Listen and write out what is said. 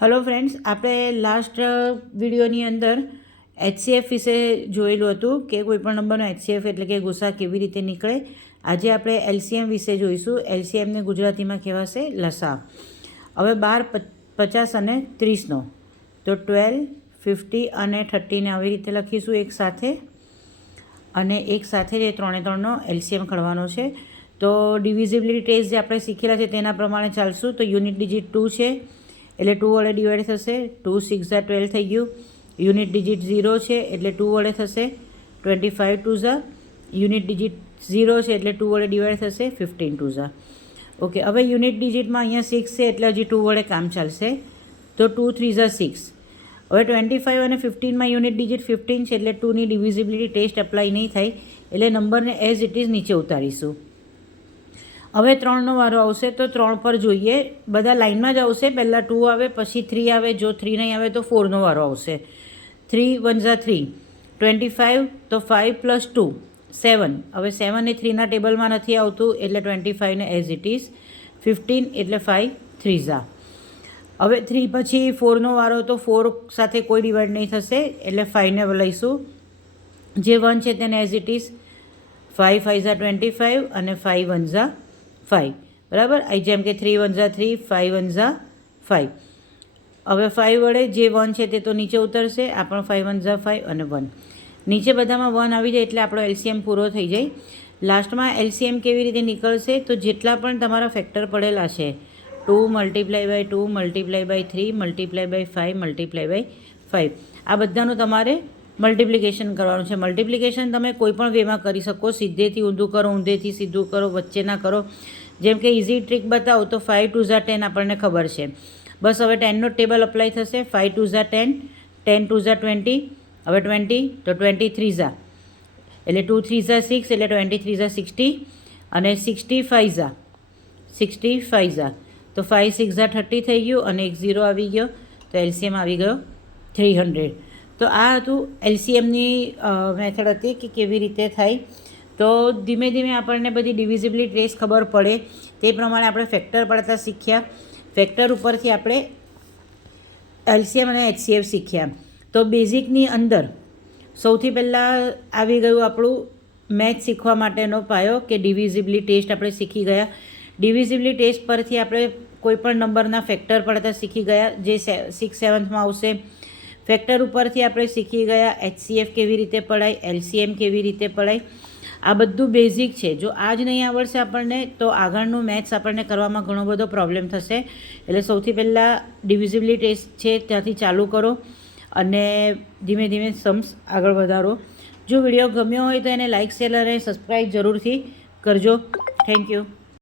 Hello friends, આપણે last વિડીયોની અંદર એચસીએફ વિશે જોયેલું હતું કે કોઈપણ નંબરનો એચસીએફ એટલે કે ગુસા કેવી રીતે નીકળે. આજે આપણે એલસીએમ વિશે જોઈશું. એલસીએમને ગુજરાતીમાં કહેવાશે લસા. હવે 12, 50 અને 30નો તો 12, 50 અને 30ને આવી રીતે લખીશું એક સાથે, અને એક સાથે જે 3 એલસીએમ કાઢવાનો છે. તો ડિવિઝિબિલિટી ટેસ્ટ જે આપણે શીખેલા છે તેના પ્રમાણે ચાલશું. તો યુનિટ ડિજિટ 2 છે એટલે 2 વડે ડિવાઈડ થશે. 2 6 ઝા 12 થઈ ગયું. યુનિટ ડિજિટ 0 છે એટલે 2 વડે થશે. 25 2 ઝા. યુનિટ ડિજિટ 0 છે એટલે 2 વડે ડિવાઈડ થશે. 15 2 ઝા. ઓકે, હવે યુનિટ ડિજિટમાં અહીંયા 6 છે એટલે હજી 2 વડે કામ ચાલશે. તો 2 3 ઝા 6. હવે 25 અને 15માં યુનિટ ડિજિટ 15 છે એટલે 2ની ડિવિઝિબિલિટી ટેસ્ટ એપ્લાય નહીં થાય, એટલે નંબરને એઝ ઇટ ઇઝ નીચે ઉતારીશું. હવે 3નો વારો આવશે તો 3 પર જોઈએ. બધા લાઇનમાં જ આવશે. પહેલાં 2 આવે, પછી 3 આવે. જો 3 નહીં આવે તો 4નો વારો આવશે. 3 1 ઝા 3. 25 તો 5 + 2 7. હવે 7 એ 3ના ટેબલમાં નથી આવતું એટલે 25ને એઝ ઇટ ઇઝ. 15 એટલે 5 3 ઝા. હવે 3 પછી 4નો વારો, તો 4 સાથે કોઈ ડિવાઈડ નહીં થશે એટલે 5ને લઈશું. જે 1 છે તેને એઝ ઇટ ઇઝ. 5 5 ઝા 25 અને 5 1 ઝા 5. બરાબર. જેમ કે 3 1 ઝા 3, 5 1 ઝા 5. હવે 5 વડે જે 1 છે તે તો નીચે ઉતરશે. આ પણ 5 1 ઝા 5 અને 1. નીચે બધામાં 1 આવી જાય એટલે આપણો એલસીએમ પૂરો થઈ જાય. લાસ્ટમાં એલસીએમ કેવી રીતે નીકળશે? તો જેટલા પણ તમારા ફેક્ટર પડેલા છે, 2 × 2 × 3 × 5 × 5, આ બધાનું તમારે મલ્ટિપ્લિકેશન કરવાનું છે. મલ્ટિપ્લિકેશન તમે કોઈ પણ વેમાં કરી શકો. સીધેથી ઊંધું કરો, ઊંધેથી સીધું કરો, વચ્ચે ના કરો. જેમ કે ઇઝી ટ્રીક બતાવો તો 5 2 ઝા 10 આપણને ખબર છે. બસ હવે 10નો ટેબલ અપ્લાય થશે. 5 2 ઝા 10, 10 2 ઝા 20. હવે 20 તો 23 ઝા એટલે 2 3 ઝા 6 એટલે 23 ઝા 60 અને 65 ઝા 65 ઝા. તો 5 6 ઝા 30 થઈ ગયું અને એક 0 આવી ગયો. તો એલસીએમ આવી ગયો 300. તો આ હતું એલસીએમની મેથડ હતી કે કેવી રીતે થાય. તો ધીમે ધીમે આપણને બધી ડિવિઝિબિલિટી ટેસ્ટ ખબર પડે તે પ્રમાણે આપણે ફેક્ટર પડતા શીખ્યા. ફેક્ટર ઉપરથી આપણે એલસીએમ અને એચસીએફ શીખ્યા. તો બેઝિકની અંદર સૌથી પહેલાં આવી ગયું આપણું મેથ શીખવા માટેનો પાયો કે ડિવિઝિબિલિટી ટેસ્ટ આપણે શીખી ગયા. ડિવિઝિબિલિટી ટેસ્ટ પરથી આપણે કોઈપણ નંબરના ફેક્ટર પડતા શીખી ગયા, જે 6 7થમાં આવશે. ફેક્ટર ઉપરથી આપણે શીખી ગયા એચસીએફ કેવી રીતે પડાય, એલસીએમ કેવી રીતે પડાય. આ બધું બેઝિક છે. જો આ જ નહીં આવડશે આપણને તો આગળનું મેથ્સ આપણને કરવામાં ઘણો બધો પ્રોબ્લેમ થશે. એટલે સૌથી પહેલાં ડિવિઝિબિલિટી ટેસ્ટ છે ત્યાંથી ચાલુ કરો અને ધીમે ધીમે સમ્સ આગળ વધારો. જો વિડીયો ગમ્યો હોય તો એને લાઇક, શેર અને સબસ્ક્રાઈબ જરૂરથી કરજો. Thank you.